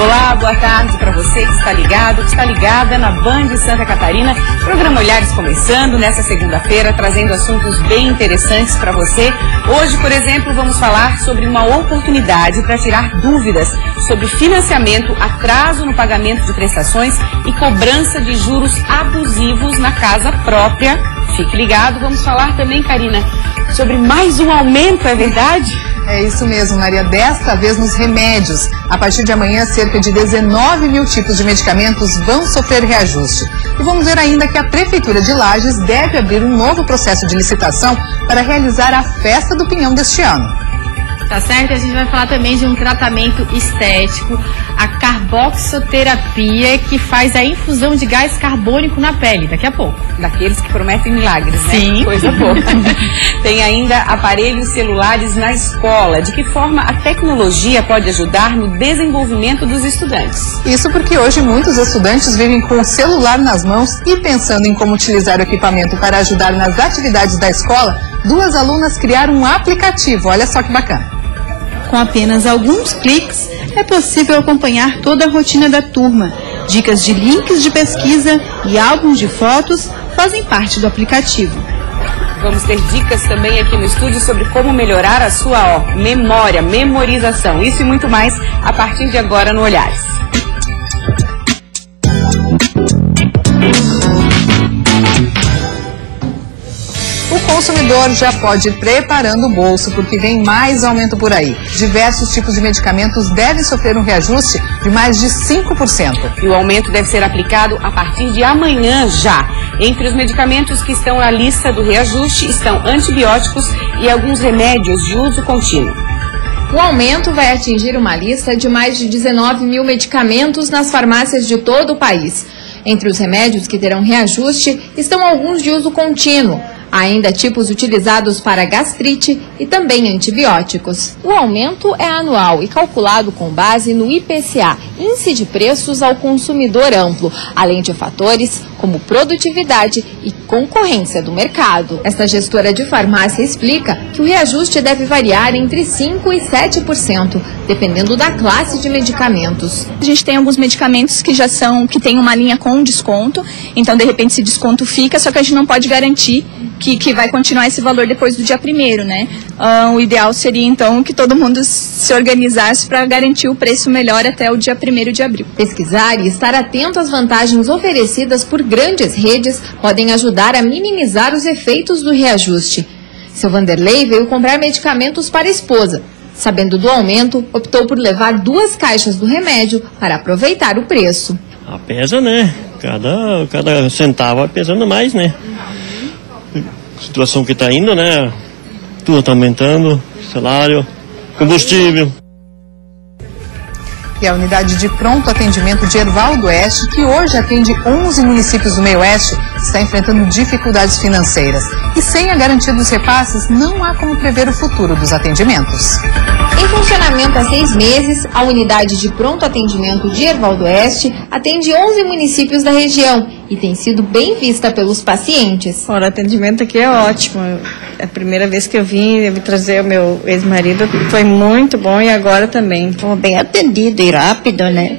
Olá, boa tarde para você que está ligado, que está ligada na Band Santa Catarina. Programa Olhares começando nessa segunda-feira, trazendo assuntos bem interessantes para você. Hoje, por exemplo, vamos falar sobre uma oportunidade para tirar dúvidas sobre financiamento, atraso no pagamento de prestações e cobrança de juros abusivos na casa própria. Fique ligado, vamos falar também, Karina, sobre mais um aumento, é verdade? É isso mesmo, Maria. Desta vez nos remédios. A partir de amanhã, cerca de 19 mil tipos de medicamentos vão sofrer reajuste. E vamos ver ainda que a Prefeitura de Lages deve abrir um novo processo de licitação para realizar a Festa do Pinhão deste ano. Tá certo? A gente vai falar também de um tratamento estético, a carboxoterapia, que faz a infusão de gás carbônico na pele, daqui a pouco. Daqueles que prometem milagres, né? Sim. Coisa boa. Tem ainda aparelhos celulares na escola. De que forma a tecnologia pode ajudar no desenvolvimento dos estudantes? Isso porque hoje muitos estudantes vivem com o celular nas mãos e pensando em como utilizar o equipamento para ajudar nas atividades da escola, duas alunas criaram um aplicativo. Olha só que bacana. Com apenas alguns cliques, é possível acompanhar toda a rotina da turma. Dicas de links de pesquisa e álbuns de fotos fazem parte do aplicativo. Vamos ter dicas também aqui no estúdio sobre como melhorar a sua memória, memorização. Isso e muito mais a partir de agora no Olhares. O consumidor já pode ir preparando o bolso, porque vem mais aumento por aí. Diversos tipos de medicamentos devem sofrer um reajuste de mais de 5%. E o aumento deve ser aplicado a partir de amanhã já. Entre os medicamentos que estão na lista do reajuste estão antibióticos e alguns remédios de uso contínuo. O aumento vai atingir uma lista de mais de 19 mil medicamentos nas farmácias de todo o país. Entre os remédios que terão reajuste estão alguns de uso contínuo. Há ainda tipos utilizados para gastrite e também antibióticos. O aumento é anual e calculado com base no IPCA, Índice de Preços ao Consumidor Amplo, além de fatores como produtividade e concorrência do mercado. Esta gestora de farmácia explica que o reajuste deve variar entre 5% e 7%, dependendo da classe de medicamentos. A gente tem alguns medicamentos que tem uma linha com desconto, então de repente esse desconto fica, só que a gente não pode garantir que vai continuar esse valor depois do dia 1º, né? O ideal seria, então, que todo mundo se organizasse para garantir o preço melhor até o dia 1º de abril. Pesquisar e estar atento às vantagens oferecidas por grandes redes podem ajudar a minimizar os efeitos do reajuste. Seu Vanderlei veio comprar medicamentos para a esposa. Sabendo do aumento, optou por levar 2 caixas do remédio para aproveitar o preço. Pesa, né? Cada centavo vai pesando mais, né? Situação que está indo, né? Tudo está aumentando, salário, combustível. E a unidade de pronto atendimento de Erval do Oeste, que hoje atende 11 municípios do meio oeste, está enfrentando dificuldades financeiras. E sem a garantia dos repasses, não há como prever o futuro dos atendimentos. Em funcionamento há 6 meses, a unidade de pronto atendimento de Erval do Oeste atende 11 municípios da região e tem sido bem vista pelos pacientes. O atendimento aqui é ótimo. É a primeira vez que eu vim trazer o meu ex-marido, foi muito bom e agora também. Foi bem atendido e rápido, né?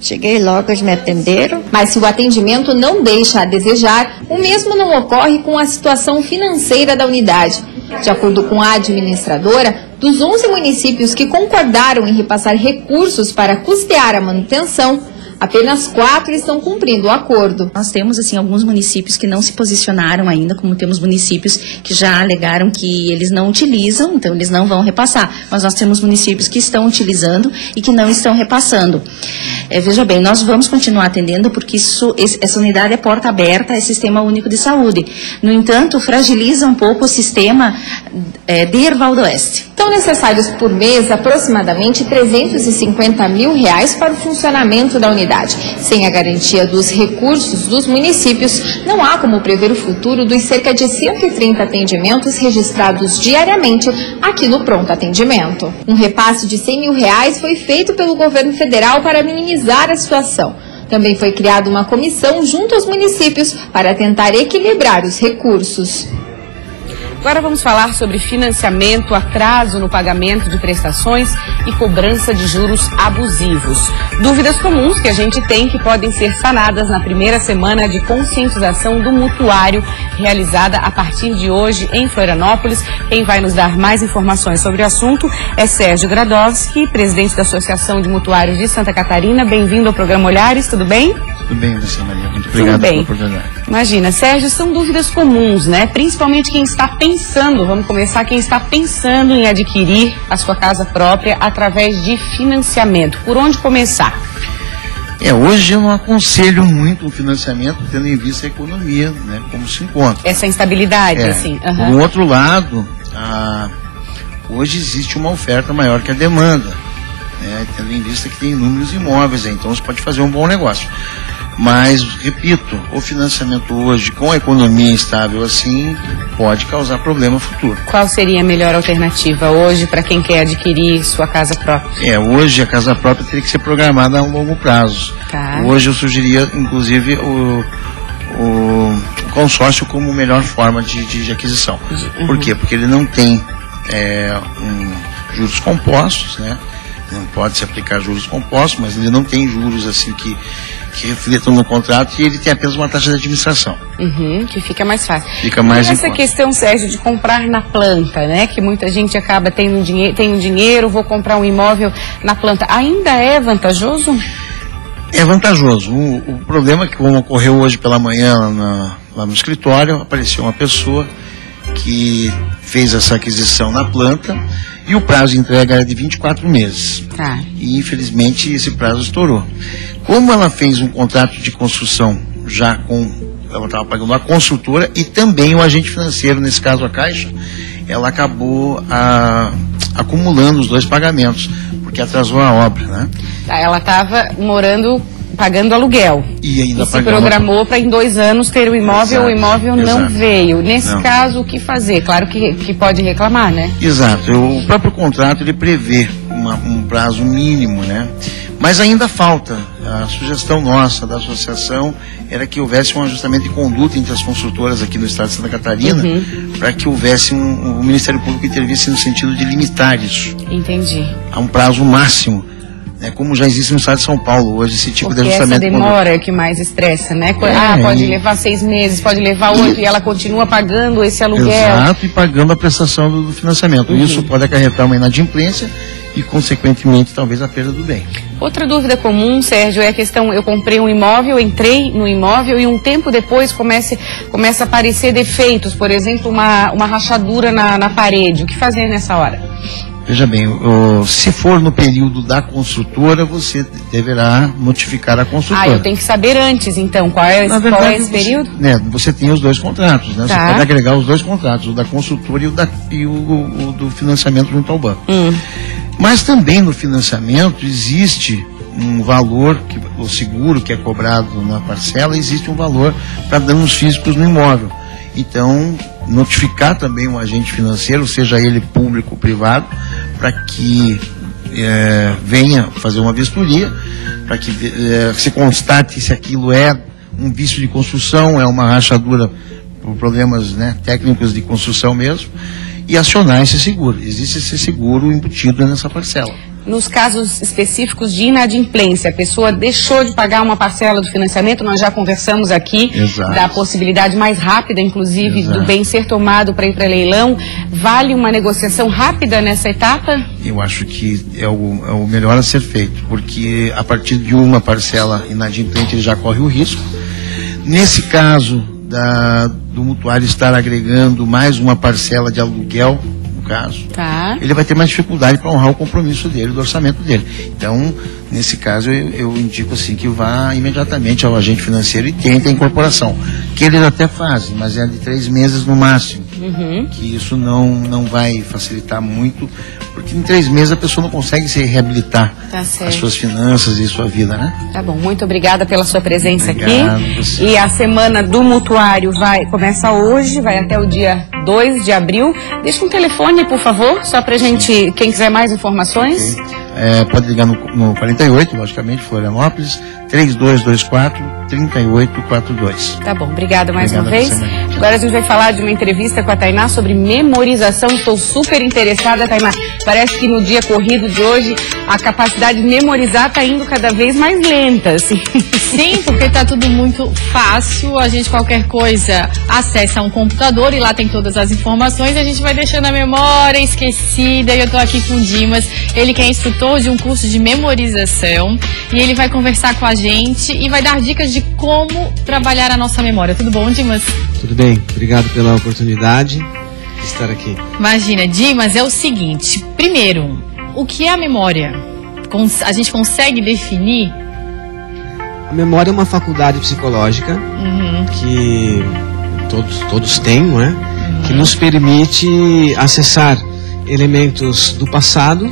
Cheguei logo, eles me atenderam. Mas se o atendimento não deixa a desejar, o mesmo não ocorre com a situação financeira da unidade. De acordo com a administradora, dos 11 municípios que concordaram em repassar recursos para custear a manutenção, apenas 4 estão cumprindo o acordo. Nós temos, assim, alguns municípios que não se posicionaram ainda, como temos municípios que já alegaram que eles não utilizam, então eles não vão repassar. Mas nós temos municípios que estão utilizando e que não estão repassando. Veja bem, nós vamos continuar atendendo porque essa unidade é porta aberta, é Sistema Único de Saúde. No entanto, fragiliza um pouco o sistema de Erval do Oeste. São necessários por mês aproximadamente R$350 mil para o funcionamento da unidade. Sem a garantia dos recursos dos municípios, não há como prever o futuro dos cerca de 130 atendimentos registrados diariamente aqui no Pronto Atendimento. Um repasse de R$100 mil foi feito pelo governo federal para minimizar a situação. Também foi criada uma comissão junto aos municípios para tentar equilibrar os recursos. Agora vamos falar sobre financiamento, atraso no pagamento de prestações e cobrança de juros abusivos. Dúvidas comuns que a gente tem que podem ser sanadas na primeira semana de conscientização do mutuário, realizada a partir de hoje em Florianópolis. Quem vai nos dar mais informações sobre o assunto é Sérgio Gradowski, presidente da Associação de Mutuários de Santa Catarina. Bem-vindo ao programa Olhares, tudo bem? Tudo bem, Lucia Maria. Muito obrigado pela oportunidade. Imagina, Sérgio, são dúvidas comuns, né? Principalmente quem está pensando, vamos começar, quem está pensando em adquirir a sua casa própria através de financiamento. Por onde começar? Hoje eu não aconselho muito o financiamento, tendo em vista a economia, né, como se encontra. Essa instabilidade, assim. Por um outro lado, hoje existe uma oferta maior que a demanda, né, tendo em vista que tem inúmeros imóveis, então você pode fazer um bom negócio. Mas, repito, o financiamento hoje, com a economia instável assim, pode causar problema futuro. Qual seria a melhor alternativa hoje para quem quer adquirir sua casa própria? Hoje a casa própria teria que ser programada a um longo prazo. Tá. Hoje eu sugeria, inclusive, o consórcio como melhor forma de aquisição. Por quê? Porque ele não tem juros compostos, né? Não pode se aplicar juros compostos, mas ele não tem juros assim que refletam no contrato, e ele tem apenas uma taxa de administração. Que fica mais fácil. Fica mais essa questão, Sérgio, de comprar na planta, né? Que muita gente acaba tendo dinheiro, vou comprar um imóvel na planta. Ainda é vantajoso? É vantajoso. O problema é que, como ocorreu hoje pela manhã lá no escritório, apareceu uma pessoa que fez essa aquisição na planta e o prazo de entrega era de 24 meses. Tá. E infelizmente esse prazo estourou. Como ela fez um contrato de construção já ela estava pagando a construtora e também o agente financeiro, nesse caso a Caixa, ela acabou acumulando os dois pagamentos, porque atrasou a obra, né? Ela estava pagando aluguel. E ainda se programou para em 2 anos ter o imóvel, o imóvel não veio. Nesse caso, o que fazer? Claro que pode reclamar, né? Exato. O próprio contrato, ele prevê um prazo mínimo, né? Mas ainda falta. A sugestão nossa da associação era que houvesse um ajustamento de conduta entre as construtoras aqui no estado de Santa Catarina, para que houvesse o Ministério Público intervisse no sentido de limitar isso. Entendi. A um prazo máximo. Como já existe no estado de São Paulo hoje, esse tipo de ajustamento. Essa demora é que mais estressa, né? Pode levar 6 meses, pode levar 8 e ela continua pagando esse aluguel. Exato, e pagando a prestação do financiamento. Isso pode acarretar uma inadimplência e, consequentemente, talvez a perda do bem. Outra dúvida comum, Sérgio, é a questão, eu comprei um imóvel, entrei no imóvel e um tempo depois começa a aparecer defeitos, por exemplo, uma rachadura na parede. O que fazer nessa hora? Veja bem, se for no período da construtora, você deverá notificar a construtora. Eu tenho que saber antes, então, qual é esse período? Você tem os dois contratos, né? Você pode agregar os dois contratos, o da construtora e o do financiamento junto ao banco. Mas também no financiamento existe um valor, o seguro que é cobrado na parcela, existe um valor para danos físicos no imóvel. Então, notificar também um agente financeiro, seja ele público ou privado, para que venha fazer uma vistoria, para que se constate se aquilo é um vício de construção, é uma rachadura por problemas, né, técnicos de construção mesmo, e acionar esse seguro. Existe esse seguro embutido nessa parcela. Nos casos específicos de inadimplência, a pessoa deixou de pagar uma parcela do financiamento, nós já conversamos aqui da possibilidade mais rápida, inclusive, do bem ser tomado para ir para leilão. Vale uma negociação rápida nessa etapa? Eu acho que é o melhor a ser feito, porque a partir de uma parcela inadimplente ele já corre o risco. Nesse caso do mutuário estar agregando mais uma parcela de aluguel, caso, ele vai ter mais dificuldade para honrar o compromisso dele, do orçamento dele. Então, nesse caso, eu indico assim que vá imediatamente ao agente financeiro e tente a incorporação, que eles até fazem, mas é de 3 meses no máximo, que isso não vai facilitar muito, porque em 3 meses a pessoa não consegue se reabilitar as suas finanças e sua vida, né? Tá bom, muito obrigada pela sua presença aqui. Você. E a semana do mutuário começa hoje, vai até o dia 2 de abril. Deixa um telefone, por favor, só pra gente, quem quiser mais informações. pode ligar no 48, logicamente, Florianópolis, 3224-3842. Tá bom, obrigada mais uma vez. Agora a gente vai falar de uma entrevista com a Tainá sobre memorização. Estou super interessada, Tainá. Parece que no dia corrido de hoje a capacidade de memorizar está indo cada vez mais lenta, assim. Sim, porque está tudo muito fácil. A gente, qualquer coisa, acessa um computador e lá tem todas as informações. A gente vai deixando a memória esquecida. E eu estou aqui com o Dimas, ele que é instrutor de um curso de memorização. E ele vai conversar com a gente e vai dar dicas de como trabalhar a nossa memória. Tudo bom, Dimas? Tudo bem, obrigado pela oportunidade de estar aqui. Imagina, Dimas, é o seguinte. Primeiro, o que é a memória? A gente consegue definir? A memória é uma faculdade psicológica que todos têm, não é? Que nos permite acessar elementos do passado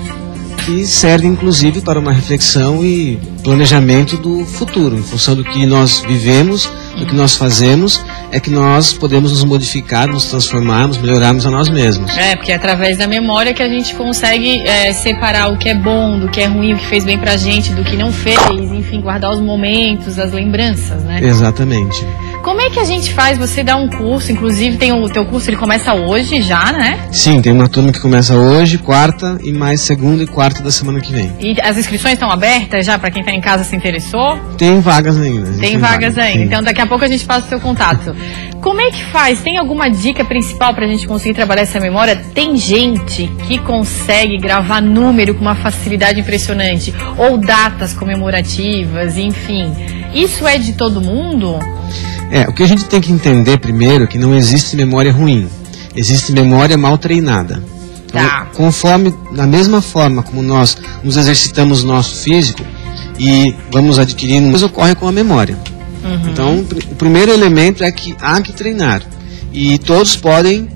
que servem inclusive para uma reflexão e planejamento do futuro. Em função do que nós vivemos, do que nós fazemos, é que nós podemos nos modificar, nos transformarmos, melhorarmos a nós mesmos. Porque é através da memória que a gente consegue separar o que é bom, do que é ruim, o que fez bem pra gente, do que não fez, enfim, guardar os momentos, as lembranças, né? Exatamente. Como é que a gente faz? Você dá um curso, inclusive tem o teu curso, ele começa hoje já, né? Sim, tem uma turma que começa hoje, quarta, e mais segunda e quarta da semana que vem. E as inscrições estão abertas já para quem está em casa se interessou? Tem vagas ainda. Tem vagas ainda, sim. Então daqui a pouco a gente passa o seu contato. Como é que faz? Tem alguma dica principal para a gente conseguir trabalhar essa memória? Tem gente que consegue gravar número com uma facilidade impressionante, ou datas comemorativas, enfim. Isso é de todo mundo? O que a gente tem que entender primeiro é que não existe memória ruim, existe memória mal treinada. Então, da mesma forma como nós nos exercitamos o nosso físico e vamos adquirindo, isso ocorre com a memória. Então, o primeiro elemento é que há que treinar e todos podem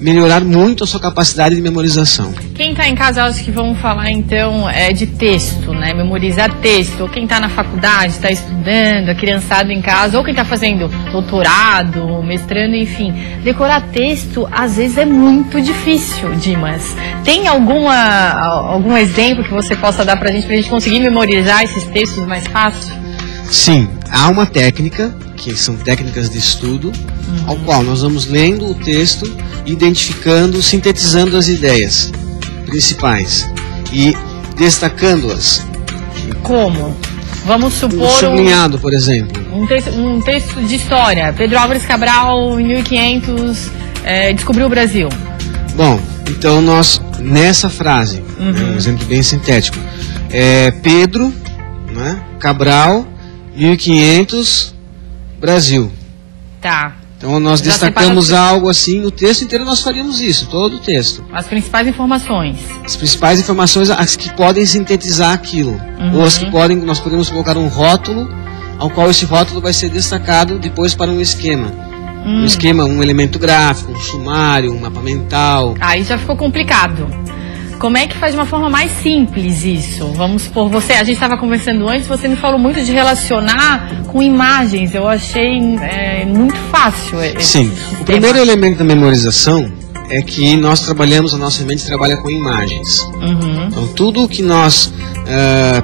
melhorar muito a sua capacidade de memorização. Quem está em casa, acho que vamos falar então de texto, né? Memorizar texto. Ou quem está na faculdade, está estudando, a criançada em casa, ou quem está fazendo doutorado, mestrando, enfim. Decorar texto, às vezes, é muito difícil, Dimas. Tem algum exemplo que você possa dar para a gente conseguir memorizar esses textos mais fácil? Sim, há uma técnica, que são técnicas de estudo, ao qual nós vamos lendo o texto, identificando, sintetizando as ideias principais e destacando-as. Como? Vamos supor... sublinhado, por exemplo. Um texto de história. Pedro Álvares Cabral, em 1500, descobriu o Brasil. Bom, então nós, nessa frase, um exemplo bem sintético, Pedro, né, Cabral, 1500, Brasil. Tá. Então nós destacamos algo assim, no texto inteiro nós faríamos isso, todo o texto. As principais informações. As principais informações, as que podem sintetizar aquilo. Ou as que nós podemos colocar um rótulo, ao qual esse rótulo vai ser destacado depois para um esquema. Um esquema, um elemento gráfico, um sumário, um mapa mental. Aí já ficou complicado. Como é que faz de uma forma mais simples isso? Vamos supor, a gente estava conversando antes, você me falou muito de relacionar com imagens. Eu achei muito fácil. Sim, o primeiro elemento da memorização é que a nossa mente trabalha com imagens. Então tudo o que nós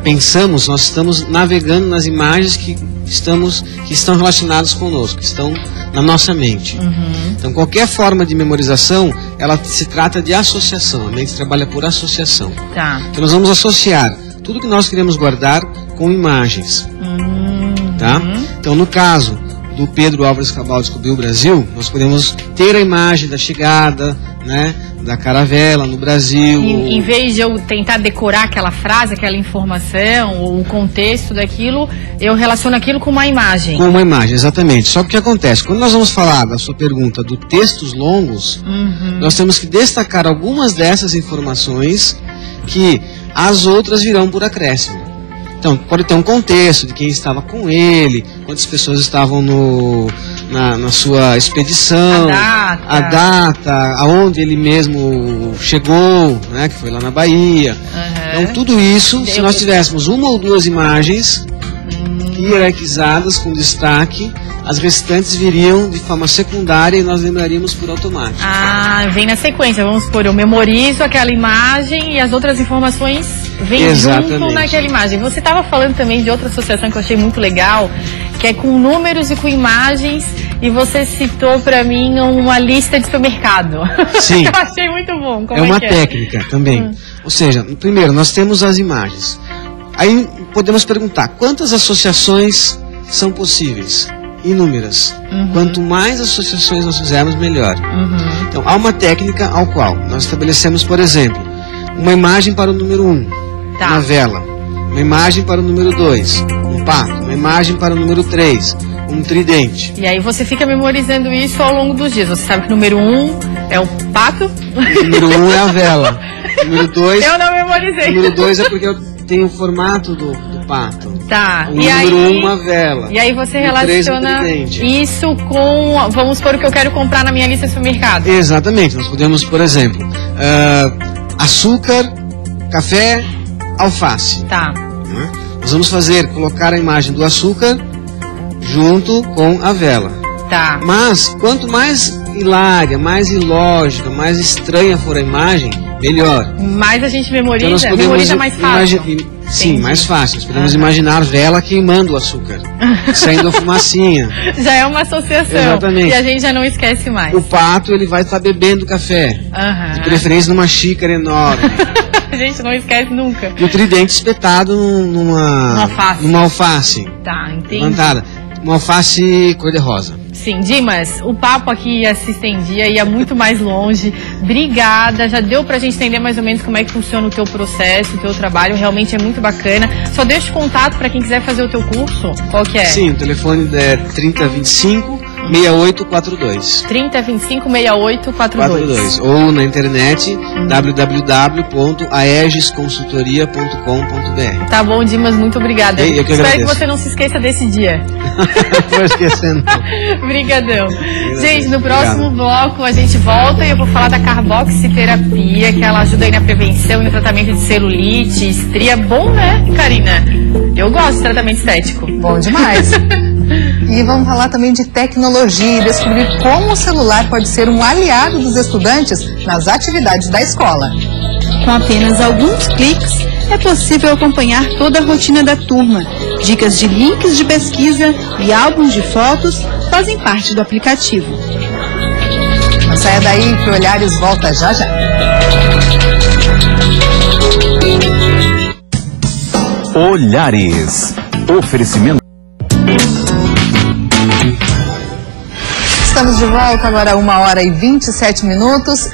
pensamos, nós estamos navegando nas imagens que estão relacionadas conosco, que estão na nossa mente. Então qualquer forma de memorização, ela se trata de associação, a mente trabalha por associação. Então nós vamos associar tudo que nós queremos guardar com imagens. Então no caso do Pedro Álvares Cabral descobriu o Brasil, nós podemos ter a imagem da chegada, né, da caravela no Brasil. Em vez de eu tentar decorar aquela frase, aquela informação, ou o contexto daquilo, eu relaciono aquilo com uma imagem. Com uma imagem, exatamente. Só que o que acontece? Quando nós vamos falar da sua pergunta do textos longos, nós temos que destacar algumas dessas informações que as outras virão por acréscimo. Então, pode ter um contexto de quem estava com ele, quantas pessoas estavam na sua expedição, a data, aonde ele mesmo chegou, né, que foi lá na Bahia. Então, tudo isso, se nós tivéssemos uma ou duas imagens hierarquizadas com destaque, as restantes viriam de forma secundária e nós lembraríamos por automático. Vem na sequência. Vamos supor, eu memorizo aquela imagem e as outras informações vem junto naquela imagem. Você estava falando também de outra associação que eu achei muito legal, que é com números e com imagens, e você citou para mim uma lista de supermercado. Sim. Eu achei muito bom. Como é uma técnica também. Ou seja, primeiro, nós temos as imagens. Aí podemos perguntar, quantas associações são possíveis? Inúmeras. Quanto mais associações nós fizermos, melhor. Então, há uma técnica ao qual nós estabelecemos, por exemplo, uma imagem para o número 1, uma vela. Uma imagem para o número 2, um pato. Uma imagem para o número 3, um tridente. E aí você fica memorizando isso ao longo dos dias. Você sabe que o número 1 é o pato. O número 1 é a vela. O número 2... Eu não memorizei. O número 2 é porque eu tenho o formato do pato. Tá. O número 1, uma vela. E aí você relaciona isso com... Vamos supor o que eu quero comprar na minha lista de supermercado. Exatamente. Nós podemos, por exemplo, açúcar, café, alface. Tá. Nós vamos colocar a imagem do açúcar junto com a vela. Tá. Mas, quanto mais hilária, mais ilógica, mais estranha for a imagem, melhor. Mais a gente memoriza, então memoriza mais fácil. Sim, mais fácil. Nós podemos imaginar vela queimando o açúcar, saindo a fumacinha. Já é uma associação. Exatamente. E a gente já não esquece mais. O pato, ele vai estar bebendo café. De preferência numa xícara enorme. A gente não esquece nunca. E o tridente espetado numa alface. Tá, entendi. Levantada. Uma alface cor-de-rosa. Sim, Dimas, o papo aqui se estendia, ia muito mais longe. Obrigada, já deu pra gente entender mais ou menos como é que funciona o teu processo, o teu trabalho, realmente é muito bacana. Só deixa o contato pra quem quiser fazer o teu curso, qual que é? Sim, o telefone é 3025 6842. 3025-6842. Ou na internet www.aegisconsultoria.com.br. Tá bom, Dimas, muito obrigada. Eu que Espero que você não se esqueça desse dia. Não vou esquecendo. Obrigadão. Gente, no próximo bloco a gente volta e eu vou falar da carboxiterapia, que ela ajuda aí na prevenção e no tratamento de celulite, estria. Bom, né, Karina? Eu gosto de tratamento estético. Bom demais. E vamos falar também de tecnologia e descobrir como o celular pode ser um aliado dos estudantes nas atividades da escola. Com apenas alguns cliques, é possível acompanhar toda a rotina da turma. Dicas de links de pesquisa e álbuns de fotos fazem parte do aplicativo. Não saia daí que o Olhares volta já já. Olhares. Oferecimento. Estamos de volta agora 1h27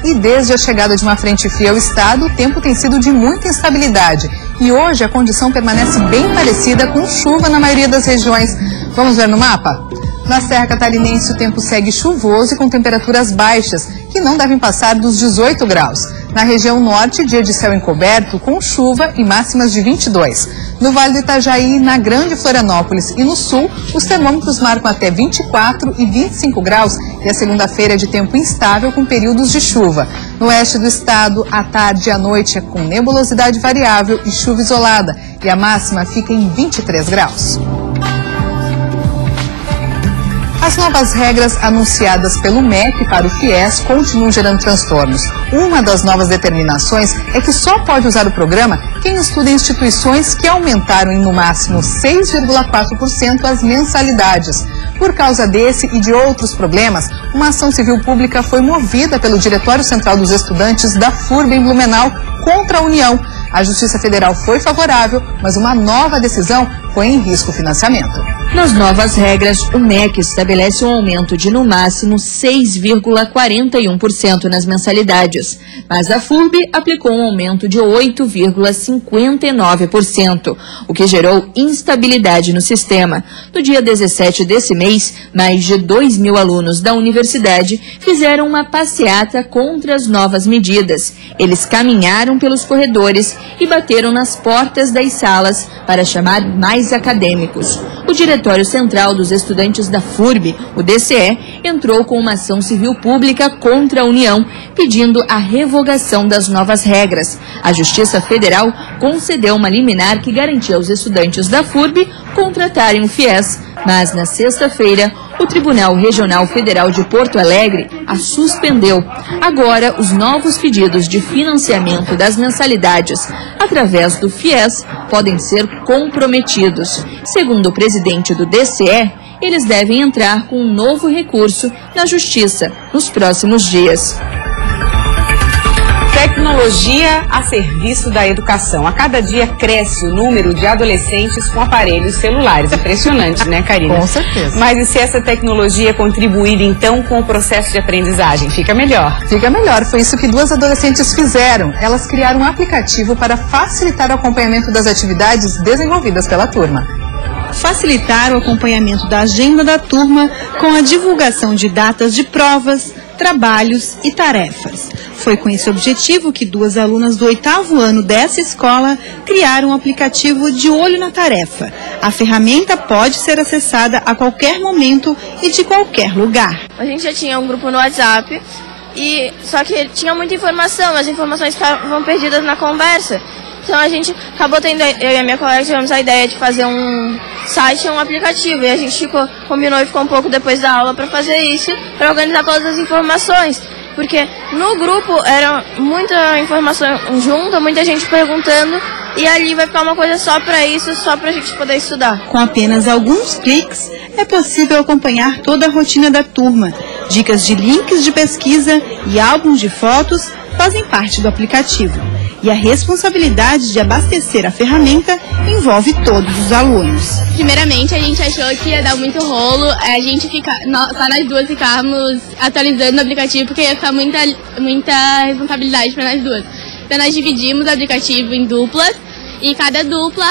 e desde a chegada de uma frente fria ao estado, o tempo tem sido de muita instabilidade. E hoje a condição permanece bem parecida com chuva na maioria das regiões. Vamos ver no mapa? Na Serra Catarinense o tempo segue chuvoso e com temperaturas baixas, que não devem passar dos 18 graus. Na região norte, dia de céu encoberto, com chuva e máximas de 22. No Vale do Itajaí, na Grande Florianópolis e no sul, os termômetros marcam até 24 e 25 graus e a segunda-feira é de tempo instável com períodos de chuva. No oeste do estado, à tarde e à noite é com nebulosidade variável e chuva isolada e a máxima fica em 23 graus. As novas regras anunciadas pelo MEC para o FIES continuam gerando transtornos. Uma das novas determinações é que só pode usar o programa quem estuda em instituições que aumentaram em no máximo 6,4% as mensalidades. Por causa desse e de outros problemas, uma ação civil pública foi movida pelo Diretório Central dos Estudantes da FURB em Blumenau contra a União. A Justiça Federal foi favorável, mas uma nova decisão põe em risco o financiamento. Nas novas regras, o MEC estabelece um aumento de, no máximo, 6,41% nas mensalidades, mas a FURB aplicou um aumento de 8,59%, o que gerou instabilidade no sistema. No dia 17 desse mês, mais de 2.000 alunos da universidade fizeram uma passeata contra as novas medidas. Eles caminharam pelos corredores e bateram nas portas das salas para chamar mais acadêmicos. O Diretório Central dos Estudantes da FURB, o DCE, entrou com uma ação civil pública contra a União, pedindo a revogação das novas regras. A Justiça Federal concedeu uma liminar que garantia aos estudantes da FURB contratarem o FIES Mas na sexta-feira, o Tribunal Regional Federal de Porto Alegre a suspendeu. Agora, os novos pedidos de financiamento das mensalidades através do FIES podem ser comprometidos. Segundo o presidente do DCE, eles devem entrar com um novo recurso na Justiça nos próximos dias. Tecnologia a serviço da educação. A cada dia cresce o número de adolescentes com aparelhos celulares. Impressionante, né, Karina? Com certeza. Mas e se essa tecnologia contribuir, então, com o processo de aprendizagem? Fica melhor. Fica melhor. Foi isso que duas adolescentes fizeram. Elas criaram um aplicativo para facilitar o acompanhamento das atividades desenvolvidas pela turma. Facilitar o acompanhamento da agenda da turma com a divulgação de datas de provas, trabalhos e tarefas. Foi com esse objetivo que duas alunas do 8º ano dessa escola criaram um aplicativo de olho na tarefa. A ferramenta pode ser acessada a qualquer momento e de qualquer lugar. A gente já tinha um grupo no WhatsApp, só que tinha muita informação, as informações estavam perdidas na conversa. Então a gente acabou tendo, eu e a minha colega tivemos a ideia de fazer um site, um aplicativo, e a gente combinou e ficou um pouco depois da aula para fazer isso, para organizar todas as informações. Porque no grupo era muita informação junto, muita gente perguntando, e ali vai ficar uma coisa só para isso, só para a gente poder estudar. Com apenas alguns cliques, é possível acompanhar toda a rotina da turma. Dicas de links de pesquisa e álbuns de fotos fazem parte do aplicativo. E a responsabilidade de abastecer a ferramenta envolve todos os alunos. Primeiramente, a gente achou que ia dar muito rolo, a gente só nós duas ficarmos atualizando o aplicativo, porque ia ficar muita responsabilidade para nós duas. Então nós dividimos o aplicativo em duplas, e cada dupla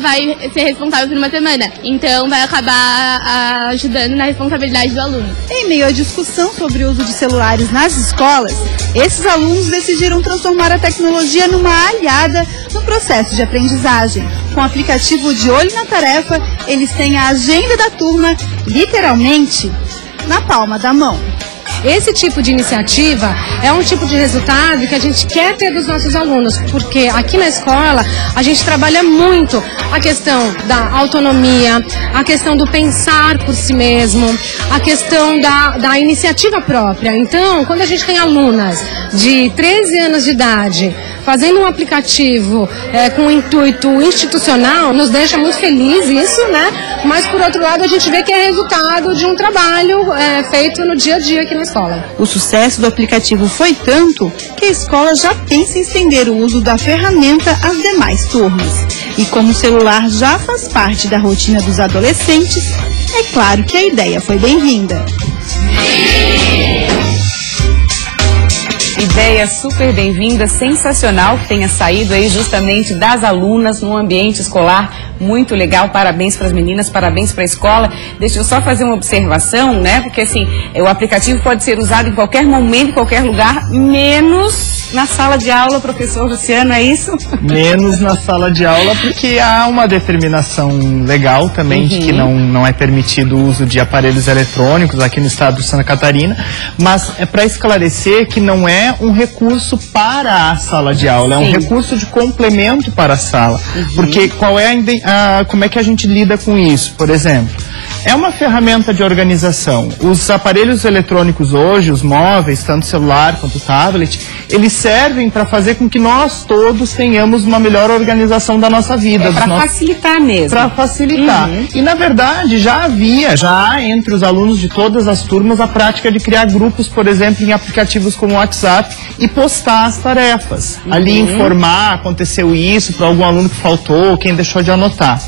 vai ser responsável por uma semana. Então vai acabar ajudando na responsabilidade do aluno. Em meio à discussão sobre o uso de celulares nas escolas, esses alunos decidiram transformar a tecnologia numa aliada no processo de aprendizagem. Com o aplicativo de olho na tarefa, eles têm a agenda da turma, literalmente, na palma da mão. Esse tipo de iniciativa é um tipo de resultado que a gente quer ter dos nossos alunos, porque aqui na escola a gente trabalha muito a questão da autonomia, a questão do pensar por si mesmo, a questão da iniciativa própria. Então, quando a gente tem alunas de 13 anos de idade fazendo um aplicativo com um intuito institucional, nos deixa muito feliz isso, né? Mas, por outro lado, a gente vê que é resultado de um trabalho feito no dia a dia aqui na escola. O sucesso do aplicativo foi tanto que a escola já pensa em estender o uso da ferramenta às demais turmas. E como o celular já faz parte da rotina dos adolescentes, é claro que a ideia foi bem-vinda. Ideia super bem-vinda, sensacional que tenha saído aí justamente das alunas no ambiente escolar. Muito legal, parabéns para as meninas, parabéns para a escola. Deixa eu só fazer uma observação, né? Porque assim, o aplicativo pode ser usado em qualquer momento, em qualquer lugar, menos na sala de aula, professor Luciano, é isso? Menos na sala de aula, porque há uma determinação legal também de que não é permitido o uso de aparelhos eletrônicos aqui no estado de Santa Catarina, mas é para esclarecer que não é um recurso para a sala de aula, é um recurso de complemento para a sala. Porque como é que a gente lida com isso? Por exemplo, é uma ferramenta de organização. Os aparelhos eletrônicos hoje, os móveis, tanto celular quanto tablet, eles servem para fazer com que nós todos tenhamos uma melhor organização da nossa vida. Para facilitar mesmo. Para facilitar. E, na verdade, já há entre os alunos de todas as turmas a prática de criar grupos, por exemplo, em aplicativos como o WhatsApp e postar as tarefas. Ali informar, aconteceu isso, para algum aluno que faltou, quem deixou de anotar.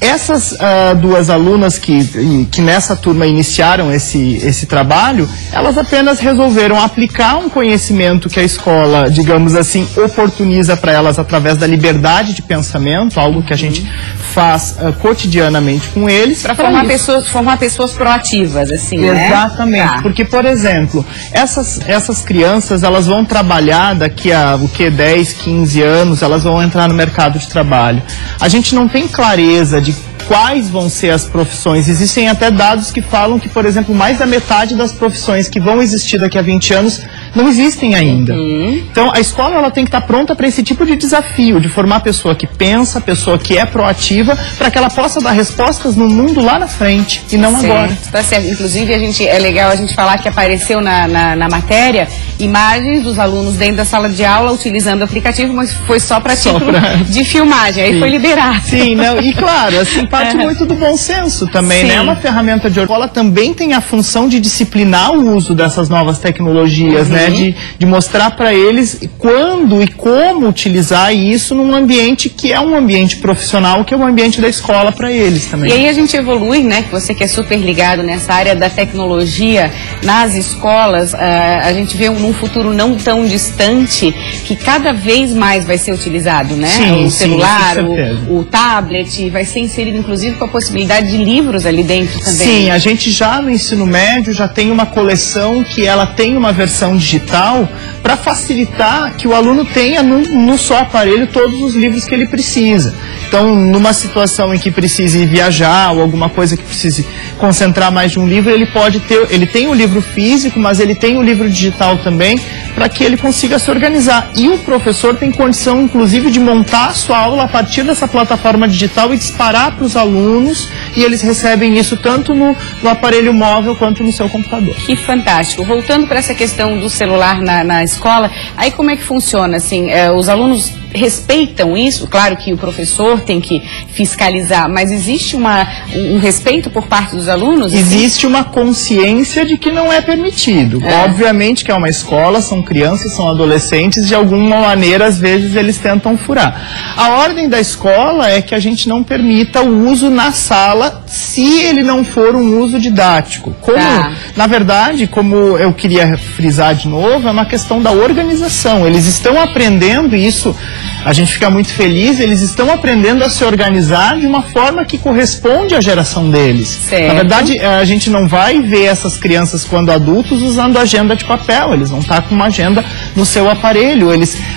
Essas duas alunas que nessa turma iniciaram esse trabalho, elas apenas resolveram aplicar um conhecimento que a escola, digamos assim, oportuniza para elas através da liberdade de pensamento, algo que a gente faz cotidianamente com eles. Para formar pessoas proativas, assim, né? Exatamente, porque, por exemplo, essas crianças, elas vão trabalhar daqui a 10, 15 anos, elas vão entrar no mercado de trabalho. A gente não tem clareza de quais vão ser as profissões. Existem até dados que falam que, por exemplo, mais da metade das profissões que vão existir daqui a 20 anos não existem ainda. Então a escola ela tem que estar pronta para esse tipo de desafio, de formar a pessoa que pensa, a pessoa que é proativa, para que ela possa dar respostas no mundo lá na frente e não agora. Tá certo. Inclusive é legal a gente falar que apareceu na matéria imagens dos alunos dentro da sala de aula utilizando o aplicativo, mas foi só para título de filmagem, aí foi liberado. Sim, não, e claro, assim, parte muito do bom senso também, né? É uma ferramenta de escola, também tem a função de disciplinar o uso dessas novas tecnologias, né? De mostrar para eles quando e como utilizar isso num ambiente que é um ambiente profissional, que é o ambiente da escola para eles também. E aí a gente evolui, né? Que você que é super ligado nessa área da tecnologia nas escolas, a gente vê num futuro não tão distante que cada vez mais vai ser utilizado, né? Sim, o celular, sim, o tablet, vai ser inserido inclusive com a possibilidade de livros ali dentro também. Sim, a gente já no ensino médio já tem uma coleção que ela tem uma versão digital para facilitar que o aluno tenha no só aparelho todos os livros que ele precisa. Então, numa situação em que precise viajar ou alguma coisa que precise concentrar mais de um livro, ele tem o livro físico, mas ele tem o livro digital também, para que ele consiga se organizar. E o professor tem condição, inclusive, de montar a sua aula a partir dessa plataforma digital e disparar para os alunos, e eles recebem isso tanto no aparelho móvel quanto no seu computador. Que fantástico. Voltando para essa questão do celular na escola, aí como é que funciona? Assim, os alunos respeitam isso? Claro que o professor tem que fiscalizar, mas existe um respeito por parte dos alunos? Existe uma consciência de que não é permitido. Obviamente que é uma escola, são crianças, são adolescentes, de alguma maneira, às vezes, eles tentam furar. A ordem da escola é que a gente não permita o uso na sala, se ele não for um uso didático. Na verdade, como eu queria frisar de novo, é uma questão da organização. Eles estão aprendendo isso. A gente fica muito feliz, eles estão aprendendo a se organizar de uma forma que corresponde à geração deles. Certo. Na verdade, a gente não vai ver essas crianças quando adultos usando agenda de papel, eles vão estar com uma agenda no seu aparelho.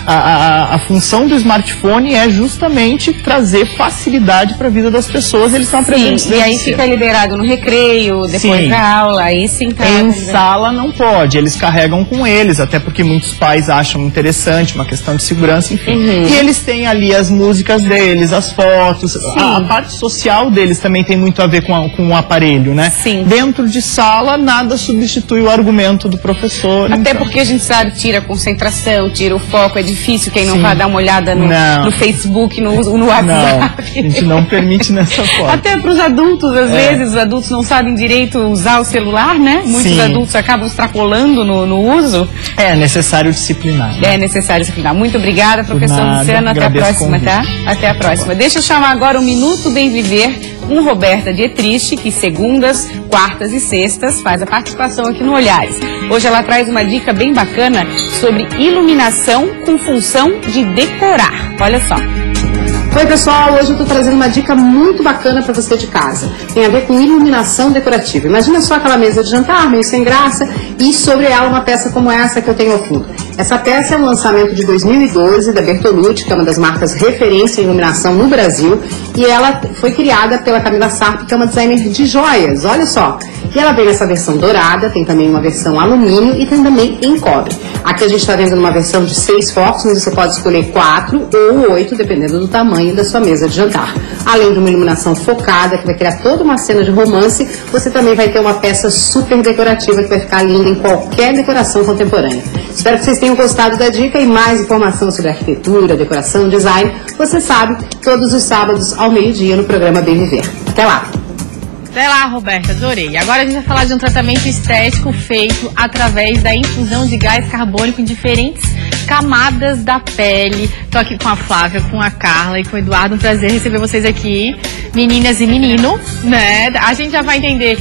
A função do smartphone é justamente trazer facilidade para a vida das pessoas, eles estão aprendendo. Sim, e aí fica liberado no recreio, depois da aula, aí sim tá. Em sala não pode, eles carregam com eles, até porque muitos pais acham interessante, uma questão de segurança, enfim. E eles têm ali as músicas deles, as fotos, a parte social deles também tem muito a ver com o aparelho, né? Sim. Dentro de sala, nada substitui o argumento do professor. Até porque a gente sabe, tira a concentração, tira o foco, é difícil quem não vai dar uma olhada no Facebook, no WhatsApp. Não, a gente não permite nessa forma. Até para os adultos, às vezes, os adultos não sabem direito usar o celular, né? Muitos adultos acabam extrapolando no uso. É necessário disciplinar. Né? É necessário disciplinar. Muito obrigada, professor Luciano. Até a próxima, tá? Até a próxima. Deixa eu chamar agora o Minuto Bem Viver com Roberta Dietrich, que segundas, quartas e sextas faz a participação aqui no Olhares. Hoje ela traz uma dica bem bacana sobre iluminação com função de decorar. Olha só. Oi pessoal, hoje eu estou trazendo uma dica muito bacana para você de casa. Tem a ver com iluminação decorativa. Imagina só aquela mesa de jantar, meio sem graça, e sobre ela uma peça como essa que eu tenho ao fundo. Essa peça é um lançamento de 2012 da Bertolucci, que é uma das marcas referência em iluminação no Brasil, e ela foi criada pela Camila Sarp, que é uma designer de joias, olha só. E ela vem nessa versão dourada, tem também uma versão alumínio e tem também em cobre. Aqui a gente está vendo uma versão de 6 focos, mas você pode escolher 4 ou 8, dependendo do tamanho da sua mesa de jantar. Além de uma iluminação focada, que vai criar toda uma cena de romance, você também vai ter uma peça super decorativa que vai ficar linda em qualquer decoração contemporânea. Espero que vocês tenham gostado da dica, e mais informação sobre arquitetura, decoração, design, você sabe, todos os sábados ao meio-dia no programa Bem Viver. Até lá! Até lá, Roberta, adorei. Agora a gente vai falar de um tratamento estético feito através da infusão de gás carbônico em diferentes camadas da pele. Tô aqui com a Flávia, com a Carla e com o Eduardo. Um prazer receber vocês aqui, meninas e menino, né? A gente já vai entender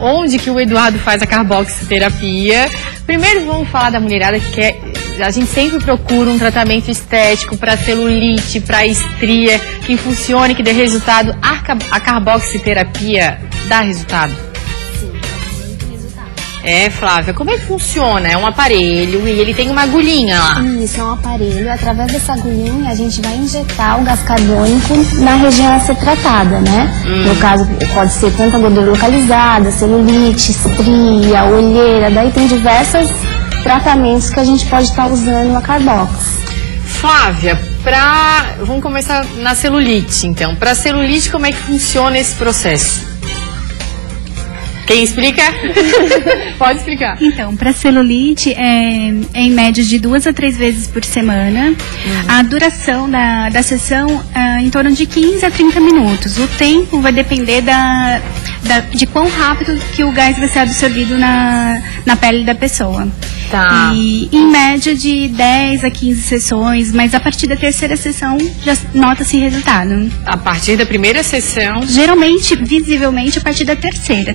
onde que o Eduardo faz a carboxiterapia. Primeiro vamos falar da mulherada que a gente sempre procura um tratamento estético para celulite, para estria, que funcione, que dê resultado. A carboxiterapia dá resultado? Sim, dá muito resultado. Flávia, como é que funciona? É um aparelho e ele tem uma agulhinha lá. Isso, é um aparelho. Através dessa agulhinha a gente vai injetar o gás carbônico na região a ser tratada, né? No caso, pode ser tanto a gordura localizada, celulite, estria, olheira, daí tem diversas tratamentos que a gente pode estar usando a Carbox. Flávia, vamos começar na celulite, então. Para celulite, como é que funciona esse processo? Quem explica? Pode explicar. Então, para celulite é em média de 2 a 3 vezes por semana. A duração da sessão é em torno de 15 a 30 minutos. O tempo vai depender de quão rápido que o gás vai ser absorvido na pele da pessoa. Tá. E em média de 10 a 15 sessões, mas a partir da terceira sessão já nota-se resultado. A partir da primeira sessão? Geralmente, visivelmente, a partir da terceira.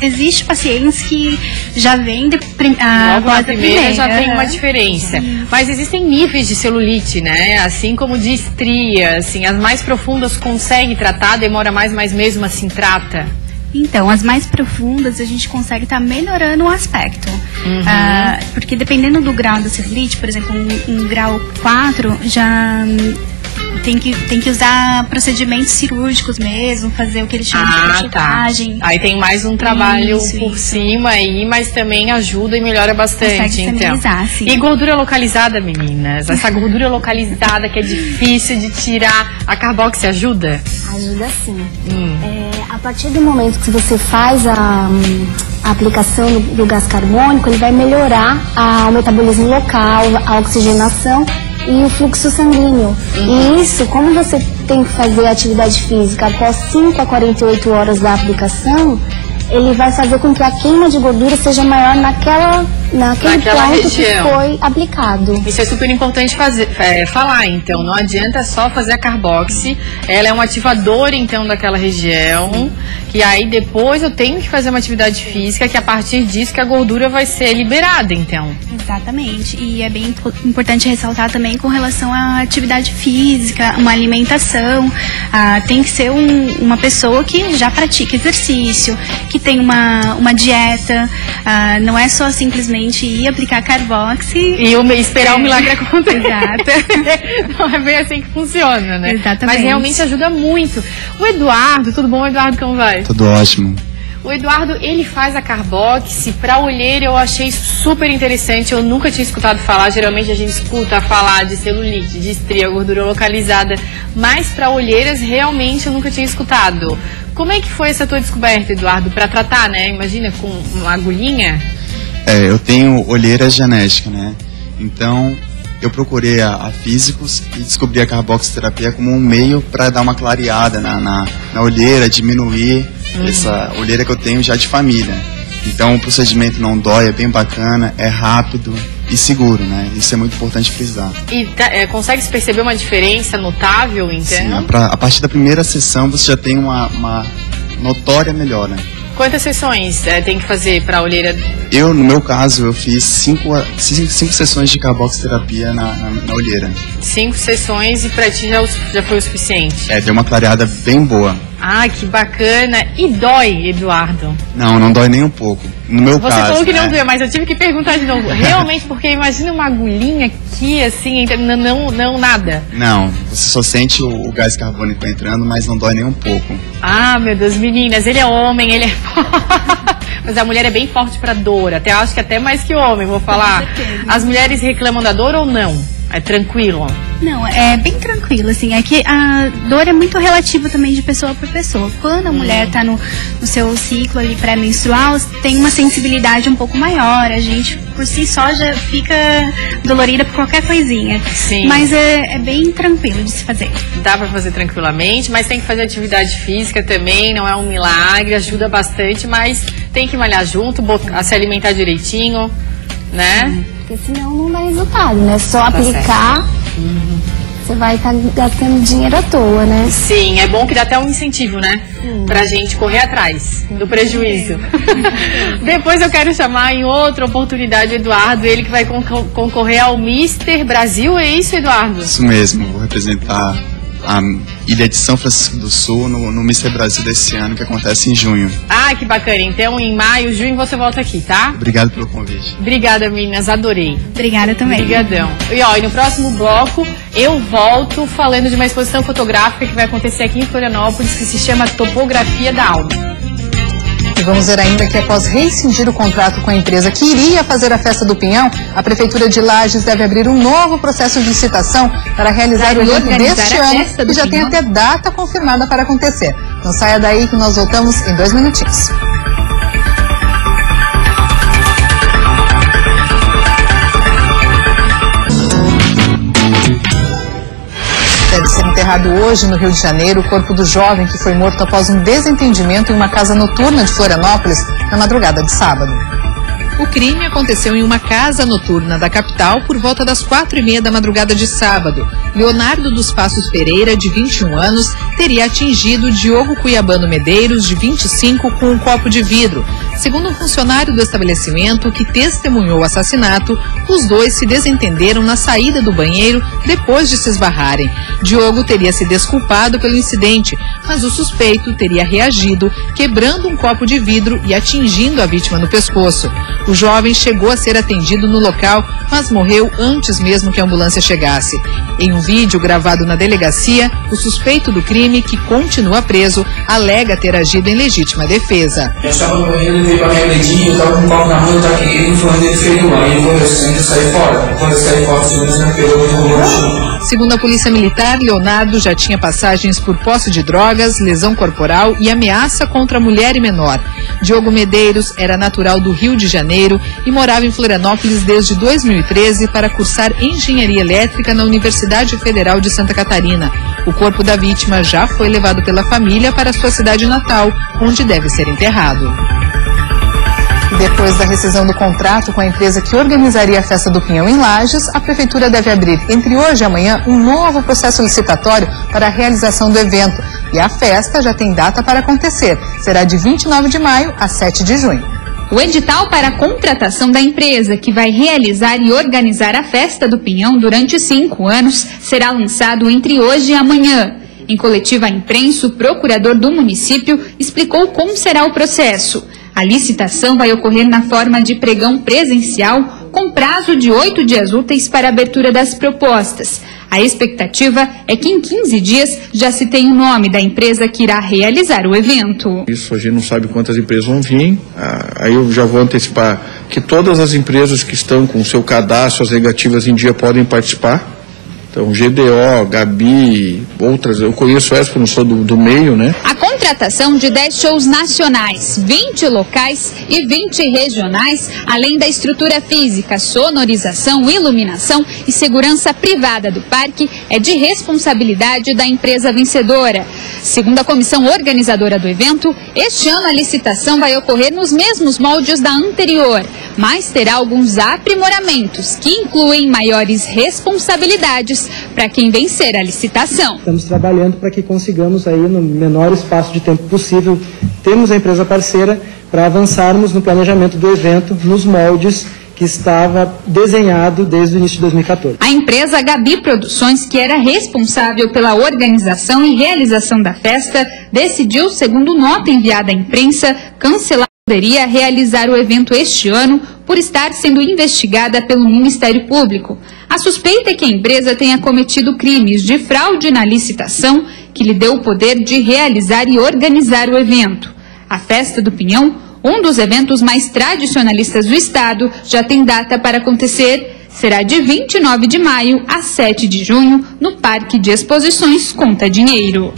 Existe pacientes que já vêm logo na primeira já tem uma diferença. Sim. Mas existem níveis de celulite, né? Assim como de estria, assim, as mais profundas consegue tratar, demora mais, mas mesmo assim trata? Então, as mais profundas a gente consegue estar melhorando o aspecto. Porque dependendo do grau da celulite, por exemplo, um grau 4 já tem que usar procedimentos cirúrgicos mesmo, fazer o que eles chamam de corticagem. Aí tem mais um trabalho por cima aí, mas também ajuda e melhora bastante, então. Sim. E gordura localizada, meninas? Essa gordura localizada que é difícil de tirar, a Carbox ajuda? Ajuda sim. A partir do momento que você faz a aplicação do gás carbônico, ele vai melhorar o metabolismo local, a oxigenação e o fluxo sanguíneo. E isso, como você tem que fazer atividade física após 5 a 48 horas da aplicação, ele vai fazer com que a queima de gordura seja maior naquele ponto que foi aplicado. Isso é super importante falar, então. Não adianta só fazer a Carbox. Ela é um ativador, então, daquela região. Que aí depois eu tenho que fazer uma atividade física, que a partir disso que a gordura vai ser liberada, então. Exatamente. E é bem importante ressaltar também com relação à atividade física, uma alimentação. Tem que ser uma pessoa que já pratica exercício, que tem uma dieta. Não é só simplesmente ir aplicar Carbox e esperar o milagre acontecer. Exato. Não é bem assim que funciona, né? Exatamente. Mas realmente ajuda muito. O Eduardo, tudo bom, Eduardo? Como vai? Tudo ótimo. O Eduardo, ele faz a Carbox. Para olheira eu achei super interessante. Eu nunca tinha escutado falar. Geralmente a gente escuta falar de celulite, de estria, gordura localizada. Mas para olheiras realmente eu nunca tinha escutado. Como é que foi essa tua descoberta, Eduardo? Para tratar, né? Imagina, com uma agulhinha. Eu tenho olheira genética, né? Então eu procurei a físicos e descobri a carboxiterapia como um meio para dar uma clareada na olheira, diminuir essa olheira que eu tenho já de família. Então o procedimento não dói, é bem bacana, é rápido e seguro, né? Isso é muito importante frisar. E consegue-se perceber uma diferença notável, então? Sim, a partir da primeira sessão você já tem uma notória melhora. Quantas sessões tem que fazer para a olheira? No meu caso, eu fiz 5 sessões de carboxiterapia na olheira. 5 sessões e para ti já foi o suficiente? Deu uma clareada bem boa. Ah, que bacana. E dói, Eduardo? Não dói nem um pouco. No meu caso. Você falou que não doeu, mas eu tive que perguntar de novo. Realmente, porque imagina uma agulhinha aqui, assim, não nada. Não, você só sente o gás carbônico entrando, mas não dói nem um pouco. Ah, meu Deus, meninas, ele é homem, ele é mas a mulher é bem forte pra dor, acho que até mais que o homem, vou falar. As mulheres reclamam da dor ou não? É tranquilo? Não, é bem tranquilo, assim. É que a dor é muito relativa também de pessoa por pessoa. Quando a mulher tá no seu ciclo ali pré-menstrual, tem uma sensibilidade um pouco maior. A gente, por si só, já fica dolorida por qualquer coisinha. Sim. Mas é bem tranquilo de se fazer. Dá pra fazer tranquilamente, mas tem que fazer atividade física também, não é um milagre, ajuda bastante, mas tem que malhar junto, se alimentar direitinho, né? Porque senão não dá resultado, né? Só aplicar, você vai estar gastando dinheiro à toa, né? Sim, é bom que dá até um incentivo, né? Pra gente correr atrás do prejuízo. Depois eu quero chamar em outra oportunidade o Eduardo, ele que vai concorrer ao Mister Brasil, é isso, Eduardo? Isso mesmo, vou representar a ilha de São Francisco do Sul no Mister Brasil desse ano, que acontece em junho. Ah, que bacana. Então, em maio, junho, você volta aqui, tá? Obrigado pelo convite. Obrigada, meninas. Adorei. Obrigada também. Obrigadão. E no próximo bloco, eu volto falando de uma exposição fotográfica que vai acontecer aqui em Florianópolis, que se chama Topografia da Alma. E vamos ver ainda que após rescindir o contrato com a empresa que iria fazer a festa do Pinhão, a Prefeitura de Lages deve abrir um novo processo de licitação para realizar o evento deste ano, que já tem até data confirmada para acontecer. Não saia daí que nós voltamos em 2 minutinhos. Deve ser enterrado hoje no Rio de Janeiro o corpo do jovem que foi morto após um desentendimento em uma casa noturna de Florianópolis na madrugada de sábado. O crime aconteceu em uma casa noturna da capital por volta das 4h30 da madrugada de sábado. Leonardo dos Passos Pereira, de 21 anos, teria atingido Diogo Cuiabano Medeiros, de 25, com um copo de vidro. Segundo um funcionário do estabelecimento que testemunhou o assassinato, os dois se desentenderam na saída do banheiro depois de se esbarrarem. Diogo teria se desculpado pelo incidente, mas o suspeito teria reagido, quebrando um copo de vidro e atingindo a vítima no pescoço. O jovem chegou a ser atendido no local, mas morreu antes mesmo que a ambulância chegasse. Em um vídeo gravado na delegacia, o suspeito do crime, que continua preso, alega ter agido em legítima defesa. Eu estava no banheiro, ele veio para minha medinha, eu estava com um copo na mão, ele foi onde ele feriu lá, ele foi assim, eu saí fora. Quando eu saí fora, o segurança me pegou e rolou no chão. Segundo a Polícia Militar, Leonardo já tinha passagens por posse de drogas, lesão corporal e ameaça contra mulher e menor. Diogo Medeiros era natural do Rio de Janeiro e morava em Florianópolis desde 2013 para cursar engenharia elétrica na Universidade Federal de Santa Catarina. O corpo da vítima já foi levado pela família para sua cidade natal, onde deve ser enterrado. Depois da rescisão do contrato com a empresa que organizaria a festa do Pinhão em Lages, a Prefeitura deve abrir, entre hoje e amanhã, um novo processo licitatório para a realização do evento. E a festa já tem data para acontecer. Será de 29 de maio a 7 de junho. O edital para a contratação da empresa que vai realizar e organizar a festa do Pinhão durante 5 anos será lançado entre hoje e amanhã. Em coletiva à imprensa, o procurador do município explicou como será o processo. A licitação vai ocorrer na forma de pregão presencial, com prazo de 8 dias úteis para a abertura das propostas. A expectativa é que em 15 dias já se tenha o nome da empresa que irá realizar o evento. Isso a gente não sabe quantas empresas vão vir, aí eu já vou antecipar que todas as empresas que estão com o seu cadastro, as negativas em dia, podem participar. Então, GDO, Gabi, outras, eu conheço essa, porque não sou do meio, né? A contratação de 10 shows nacionais, 20 locais e 20 regionais, além da estrutura física, sonorização, iluminação e segurança privada do parque, é de responsabilidade da empresa vencedora. Segundo a comissão organizadora do evento, este ano a licitação vai ocorrer nos mesmos moldes da anterior, mas terá alguns aprimoramentos que incluem maiores responsabilidades para quem vencer a licitação. Estamos trabalhando para que consigamos aí no menor espaço de tempo possível termos a empresa parceira para avançarmos no planejamento do evento nos moldes que estava desenhado desde o início de 2014. A empresa Gabi Produções, que era responsável pela organização e realização da festa, decidiu, segundo nota enviada à imprensa, cancelar. Poderia realizar o evento este ano por estar sendo investigada pelo Ministério Público. A suspeita é que a empresa tenha cometido crimes de fraude na licitação que lhe deu o poder de realizar e organizar o evento. A Festa do Pinhão, um dos eventos mais tradicionalistas do estado, já tem data para acontecer. Será de 29 de maio a 7 de junho no Parque de Exposições Conta Dinheiro.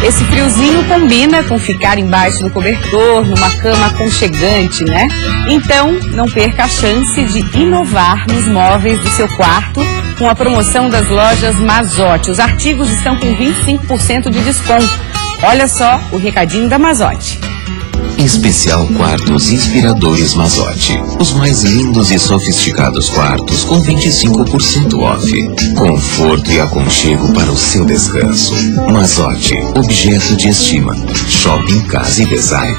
Esse friozinho combina com ficar embaixo do cobertor, numa cama aconchegante, né? Então, não perca a chance de inovar nos móveis do seu quarto com a promoção das lojas Mazotti. Os artigos estão com 25% de desconto. Olha só o recadinho da Mazotti. Especial Quartos Inspiradores Mazotti. Os mais lindos e sofisticados quartos com 25% off. Conforto e aconchego para o seu descanso. Mazotti, objeto de estima. Shopping, casa e design.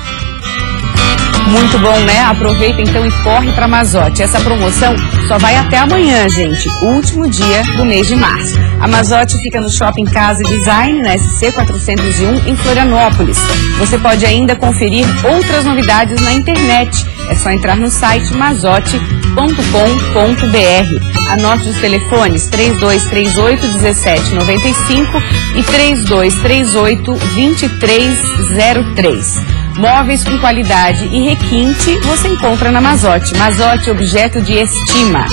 Muito bom, né? Aproveita então e corre para Mazotti. Essa promoção só vai até amanhã, gente. Último dia do mês de março. A Mazotti fica no Shopping Casa e Design, na SC 401, em Florianópolis. Você pode ainda conferir outras novidades na internet. É só entrar no site mazotti.com.br. Anote os telefones 3238-1795 e 3238-2303. Móveis com qualidade e requinte você encontra na Mazotti. Mazotti, objeto de estima.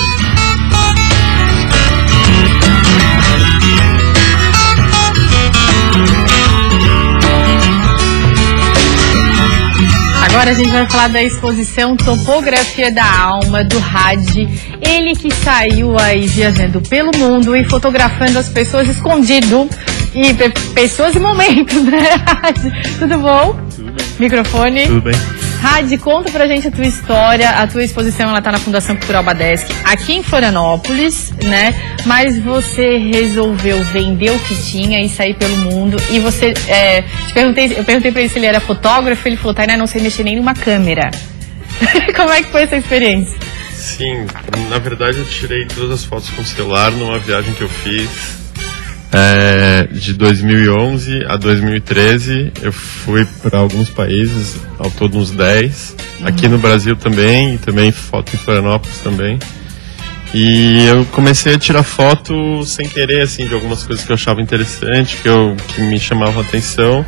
Agora a gente vai falar da exposição Topografia da Alma, do Hadi. Ele que saiu aí viajando pelo mundo e fotografando as pessoas escondido. E pessoas e momentos, né, Hadi? Tudo bom? Tudo bem. Microfone? Tudo bem. Hadi, conta pra gente a tua história. A tua exposição, ela tá na Fundação Cultural Badeschi, aqui em Florianópolis, né? Mas você resolveu vender o que tinha e sair pelo mundo. E você, eu perguntei pra ele se ele era fotógrafo, ele falou, Tainá, não sei mexer nem numa câmera. Como é que foi essa experiência? Sim, na verdade eu tirei todas as fotos com o celular numa viagem que eu fiz. De 2011 a 2013 eu fui para alguns países, ao todo uns 10, aqui no Brasil também, e também foto em Florianópolis também. E eu comecei a tirar foto sem querer, assim, de algumas coisas que eu achava interessante, que me chamavam a atenção,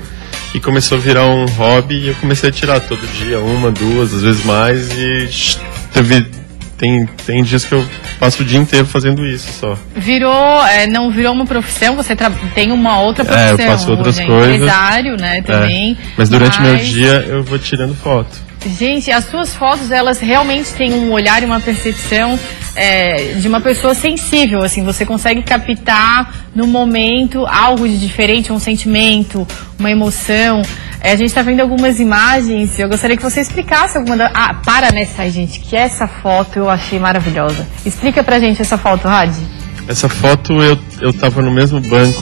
e começou a virar um hobby, e eu comecei a tirar todo dia, uma, duas, às vezes mais, e tem dias que eu passo o dia inteiro fazendo isso só. Não virou uma profissão? Você tem uma outra profissão? Eu faço outras coisas. Empresário, né, também. Mas durante meu dia eu vou tirando foto. Gente, as suas fotos, elas realmente têm um olhar e uma percepção de uma pessoa sensível, assim, você consegue captar no momento algo de diferente, um sentimento, uma emoção. A gente está vendo algumas imagens, eu gostaria que você explicasse alguma para nessa, gente, que essa foto eu achei maravilhosa. Explica pra gente essa foto, Hadi. Essa foto eu tava no mesmo banco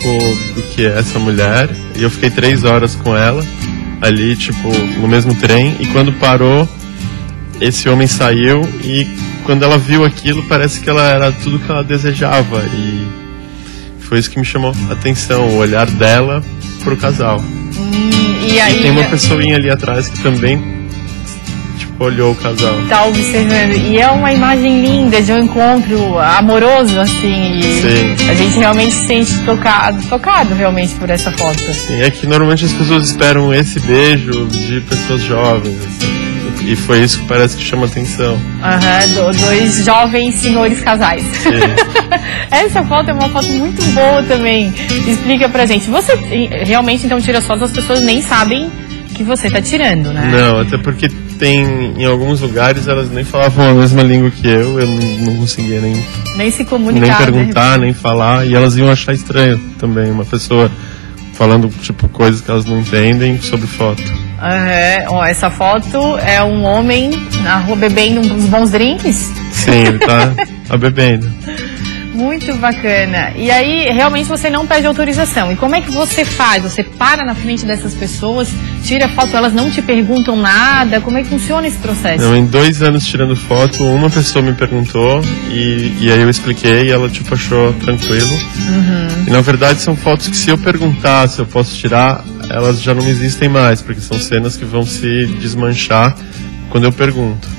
do que essa mulher, e eu fiquei 3 horas com ela, ali, tipo, no mesmo trem, e quando parou, esse homem saiu, e quando ela viu aquilo, parece que ela era tudo que ela desejava, e foi isso que me chamou a atenção, o olhar dela pro casal. E tem uma pessoinha ali atrás que também, tipo, olhou o casal. Tá observando. E é uma imagem linda de um encontro amoroso, assim. E sim. A gente realmente se sente tocado realmente por essa foto. Sim, é que normalmente as pessoas esperam esse beijo de pessoas jovens, assim. E foi isso que parece que chama atenção. Dois jovens senhores casais. Essa foto é uma foto muito boa também. Explica pra gente. Você realmente então tira as fotos, as pessoas nem sabem que você tá tirando, né? Não, até porque em alguns lugares elas nem falavam a mesma língua que eu não conseguia nem se comunicar, nem perguntar, nem falar, e elas iam achar estranho também, uma pessoa falando, tipo, coisas que elas não entendem sobre foto. Essa foto é um homem na rua bebendo uns bons drinks? Sim, ele tá bebendo. Muito bacana. E aí, realmente, você não pede autorização. E como é que você faz? Você para na frente dessas pessoas, tira foto, elas não te perguntam nada? Como é que funciona esse processo? Não, em 2 anos tirando foto, uma pessoa me perguntou e aí eu expliquei e ela, tipo, achou tranquilo. E, na verdade, são fotos que se eu perguntar se eu posso tirar, elas já não existem mais, porque são cenas que vão se desmanchar quando eu pergunto.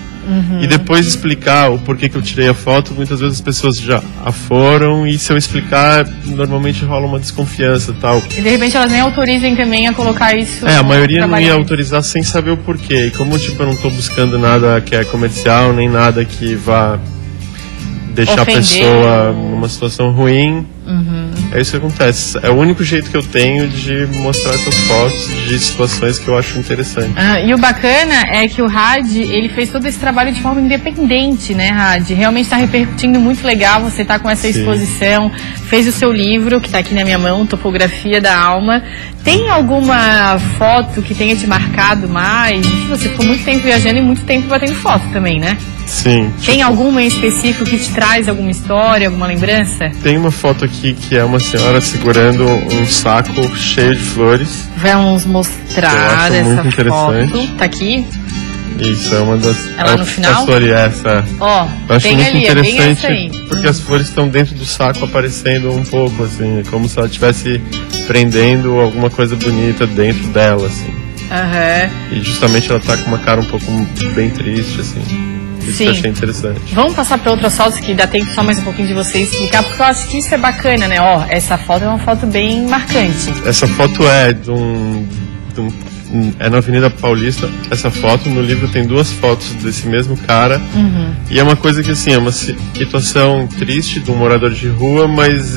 E depois explicar o porquê que eu tirei a foto, muitas vezes as pessoas já foram, e se eu explicar, normalmente rola uma desconfiança e tal. E de repente elas nem autorizem também a colocar isso. A maioria não ia autorizar sem saber o porquê. E como, tipo, eu não tô buscando nada que é comercial, nem nada que vá deixar ofender a pessoa numa situação ruim, é isso que acontece. É o único jeito que eu tenho de mostrar essas fotos de situações que eu acho interessante. E o bacana é que o Hadi, ele fez todo esse trabalho de forma independente, né, Hadi? Realmente está repercutindo muito legal, você tá com essa exposição, fez o seu livro, que tá aqui na minha mão, Topografia da Alma. Tem alguma foto que tenha te marcado mais? Você ficou muito tempo viajando e muito tempo batendo foto também, né? Sim. Tem alguma em específico que te traz alguma história, alguma lembrança? Tem uma foto aqui que é uma senhora segurando um saco cheio de flores. Vamos mostrar essa foto. Tá aqui? Isso, é uma das... É lá no final? Essa. Eu acho muito interessante aí. Porque as flores estão dentro do saco aparecendo um pouco, assim. É como se ela estivesse prendendo alguma coisa bonita dentro dela, assim. E justamente ela tá com uma cara um pouco bem triste, assim. Isso que eu achei interessante. Vamos passar para outras fotos que dá tempo só mais um pouquinho de você explicar, porque eu acho que isso é bacana, né? Essa foto é uma foto bem marcante. Essa foto é de um é na Avenida Paulista essa foto. No livro tem 2 fotos desse mesmo cara. E é uma coisa que, assim, é uma situação triste de um morador de rua, mas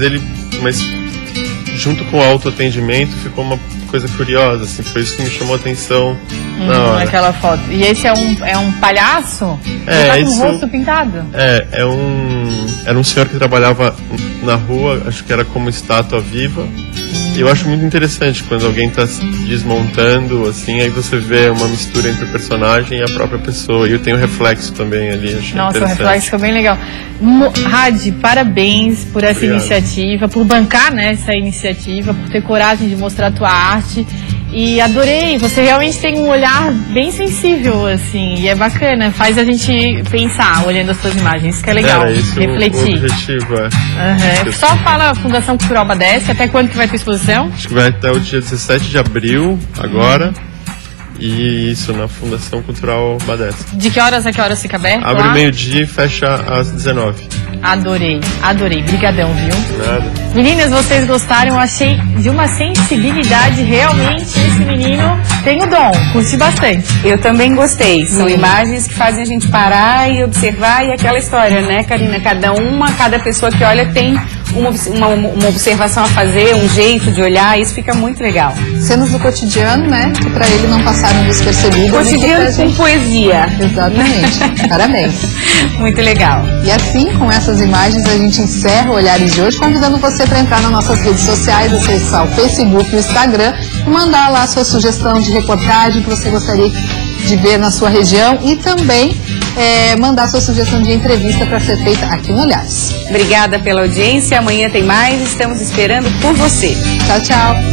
junto com o autoatendimento ficou uma coisa curiosa, assim, foi isso que me chamou a atenção na hora. Naquela foto. E esse é um palhaço? Ele tá com o rosto pintado? Era um senhor que trabalhava na rua, acho que era como estátua viva. E eu acho muito interessante quando alguém está desmontando, assim, aí você vê uma mistura entre o personagem e a própria pessoa. E eu tenho reflexo também ali, achei Nossa, o interessante. reflexo ficou bem legal. Hadi, parabéns por essa iniciativa, por bancar, né, essa iniciativa, por ter coragem de mostrar a tua arte. E adorei, você realmente tem um olhar bem sensível, assim, e é bacana, faz a gente pensar olhando as suas imagens, isso que é legal, refletir. O objetivo é. Só fala Fundação Cultural Badeschi, até quando que vai ter exposição? Acho que vai até o dia 17 de abril, agora. E isso, na Fundação Cultural Badeschi. De que horas a que horas fica aberto? Abre meio-dia e fecha às 19. Adorei, brigadão, viu? Nada. Meninas, vocês gostaram? Eu achei de uma sensibilidade, realmente, esse menino tem o dom, curti bastante. Eu também gostei, são imagens que fazem a gente parar e observar, e aquela história, né, Karina? Cada pessoa que olha tem uma observação a fazer, um jeito de olhar, isso fica muito legal. Cenas do cotidiano, né, que pra ele não passaram despercebidas. Cotidiano com poesia. Exatamente, parabéns. Muito legal. E assim, com essas imagens, a gente encerra o Olhares de hoje, convidando você para entrar nas nossas redes sociais, acessar o Facebook e o Instagram, e mandar lá a sua sugestão de reportagem que você gostaria de ver na sua região, e também mandar sua sugestão de entrevista para ser feita aqui no Olhares. Obrigada pela audiência, amanhã tem mais, estamos esperando por você. Tchau, tchau.